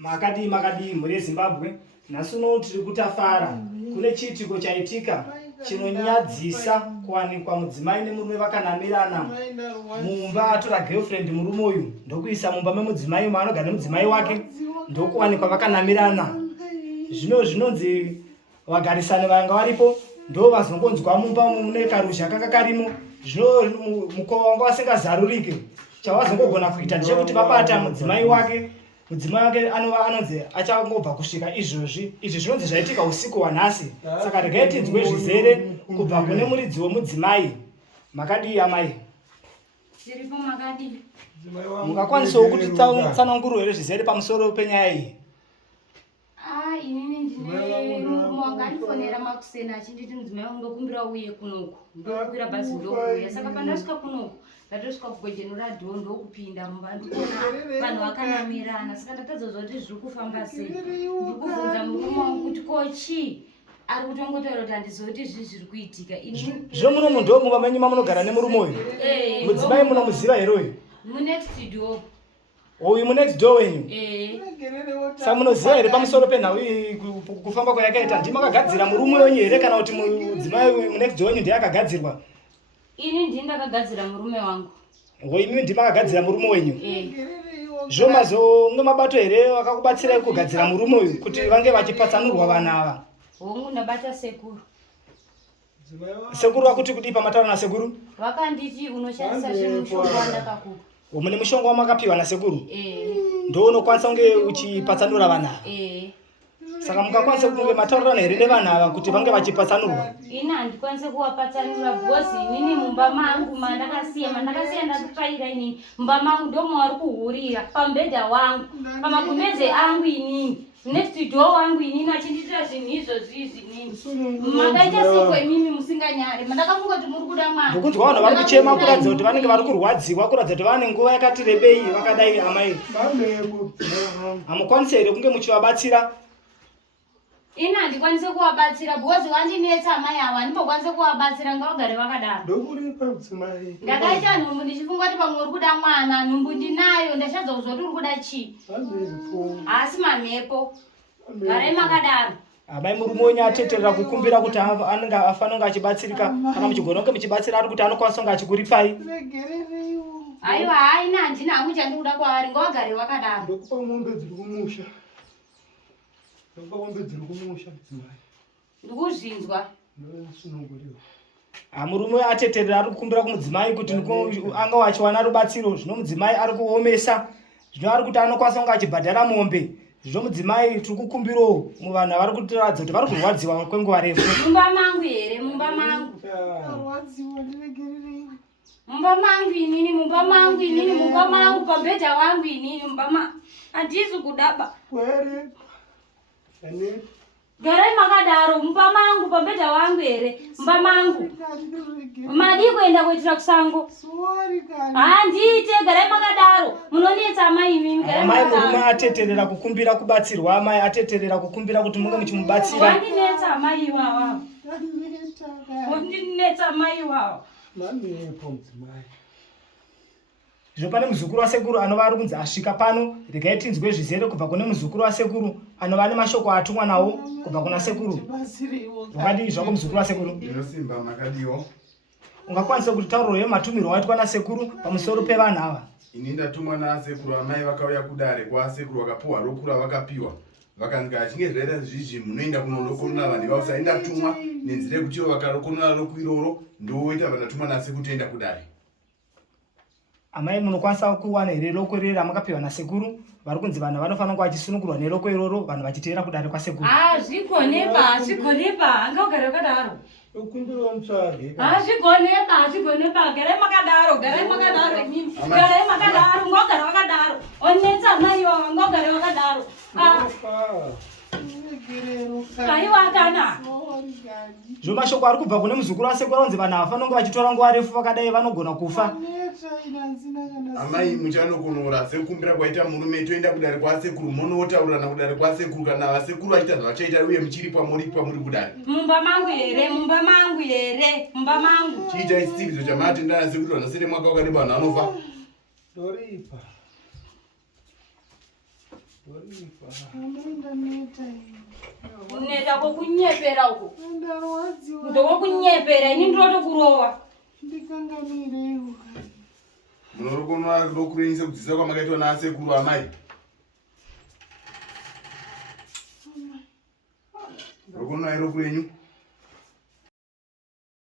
Makadi muri Zimbabwe nasuno tiri kutafara kune chiitiko chaitika chinonyadzisa kuwanikwa mudzimai nemurume vakanamirana mumba atora girlfriend murume uyu ndokuisa mumba memudzimai maanogara nemudzimai wake ndokuwanikwa vakanamirana. Zvino zvinonzi vagarisani vanga varipo ndo vazongonzwa mumba mune karuzha kanga karimo. Zvino mukova wanga wasingazarurike chavazongogona kuita ndechekuti vabata mudzimai wake. Mudzimai wake anonzi achangobva kusvika izvozvi. Izvi zvinonzi zvaitika usiku hwanhasi. Saka regai tinzwe zvizere kubva kune muridzi wemudzimai. Makadii amai? Zviripo makadii? Mungakwanisawo kuti tsanangurire here zvizere pamusoro penyaya iyi? Inini ndine murume wanga andifonera makuseni achinditi mudzimai wangu ndokumbira uye kunoku. Ndokukwira bhazi ndokuuya. Saka pandasvika kunoku ndatosvika kugwejenura dhoo ndokupinda mumba ndikuona vanhu vakanamirana. Saka ndatadzwa kuti zviri kufamba sei. Ndikubvunza murume wangu kuti kochi ari kutongotaura kuti handizivi kuti izvi zviri kuitika. Zvino munomu ndo mumba menyu mamunogara nemurume uyu? Mudzimai munomuziva here uyu? Munext door. Uyu munext door wenyu? Saka munoziva here pamusoro penhau iyi kufamba kwayakaita? Ndimakagadzira murume wenyu here kana kuti mudzimai uyu munext door wenyu ndiye akagadzirwa? Ini ndiye ndakagadzira murume wangu. Imi ndimakagadzira murume wenyu? Zvino mazomwe mabato here vakakubatsirai kugadzira murume uyu kuti vange vachipatsanurwa vanhu ava? Hongu ndabata sekuru. Sekuru vakuti kudii pamataura nasekuru? Vakanditi unoshandisa zvemushonga wandakakupa. Mune mushonga wamakapiwa nasekuru? Ndo unokwanisa kunge uchipatsanura vanhu ava? Saka mungakwanisa kunge mataurirana here nevanhu ava kuti vange vachipatsanurwa? Ini handikwanise kuvapatsanura bhozi inini mumba mangu mandakasiya ndakutsvaira inini. Mumba mangu ndo mavari kuhurira pamubhedha wangu pamagumeze angu inini. Next door wangu inini achinditira zvinhu izvozvi inini. Makaita seko imimi musinganyari. Mandakafunga kuti muri kuda mwana. Ndokunzwa vanhu vari kuchema kuratidza kuti vanenge vari kurwadziwa kuratidza kuti vane nguva yakati rebei vakadai amai. Hamukwanisi here kunge muchivabatsira? Ini handikwanise kuvabatsira bhozi wandinetsa amai ava handingakwanise kuvabatsira ngavagare vakadaro. Ndokuripa mudzimai. Ndakaita nhumbu ndichifunga kuti pamwe uri kuda mwana. Nhumbu ndinayo ndachadza kuzwa kuti uri kuda chii. Asi mamhepo. Garai makadaro. Amai murume wenyu ateterera kukumbira kuti anenge afanira kunge achibatsirika kana muchigona kunge muchibatsira ari kuti anokwanisa kunge achikuripai? Aiwa haina handina hangu chandikuda kwavari ngavagare vakadaro. Ndokupa mombe dziri kumusha. Mudzimai. Ndikuzvinzwa. Murume ateterera ari kukumbira kumudzimai kuti anga wachiwana rubatsiro. Zvino mudzimai ari kuomesa. Zvino ari kuti anokwanisa kunge achibhadhara mombe. Zvino mudzimai tiri kukumbirawo muvanhu vari kutiradza kuti vari kurwadziwa kwenguva refu. Mumba mangu here, mumba mangu. Mumba mangu inini, mumba mangu inini, mumba mangu pambedha wangu inini, mumba mangu. Handisi kudaba. Garai makadaro mumba mangu pambedha wangu here, mumba mangu. Madi kuenda kuitira kusango. Handite garai makadaro. Munonetsa amai imimi garai makadaro. Amai murume ateterera kukumbira kubatsirwa. Amai ateterera kukumbira kuti munge muchimubatsira. Wandinetsa amai iwawa. Wandinetsa amai iwawa. Zvino pane muzukuru wasekuru anova ari kunzi asvika pano. Regai tinzwe zvizere kubva kune muzukuru wasekuru anova nemashoko atumwa nawo kubva kuna sekuru. Wakadii zvako muzukuru wasekuru? Ndinosimba makadiwo. Ungakwanisa kutaurawo hematumirwo waitwa nasekuru pamusoro pevanhu ava? Ini ndatumwa nasekuru amai vakauya kudare kwasekuru vakapuwa rokura vakapiwa. Vakanzi achinge zvaita zvizvi munoenda kunondokonona vanhu vausa. Ndatumwa nenzira yekuti vakarokonona rokuiroro ndoita vandatumwa nasekuru toenda kudare. Amai munokwanisa kuwana here roko rere ramakapiwa nasekuru? Vari kunzi vanhu vanofanira kunge vachisunungurwa neroko iroro vanhu vachiteera kudare kwasekuru. Zvigonepa, angagare wakadaro. Ukumbira mutsvari. Zvigonepa, garai makadaro, garai makadaro imimi. Garai makadaro, ngagare wakadaro. Onetsa amai iwawa, ngagare wakadaro. Aiwa kana. Zvino mashoko ari kubva kune muzukuru wasekuru anonzi vanhu havafanira kunge vachitora nguva refu vakadai vanogona kufa. Amai muchanokonora sekukumbira kwaita murume toenda kudare kwasekuru munotaurirana kudare kwasekuru kana vasekuru vachiita zvavachaita uye muchiripwa muripwa muri kudare. Mumba mangu here, mumba mangu here, mumba mangu. Chiita chisivizo chamatendana nasekuru vanhu vasere mwaka wakareba vanhu vanofa. Ndoripa. Uneta kokunyepera uko. Ndokunyepera ini ndotokurowa. Munorokona lokurenyisa kudzisa kwamakaitwa nasekuru amai. Rokona iro kurenyu.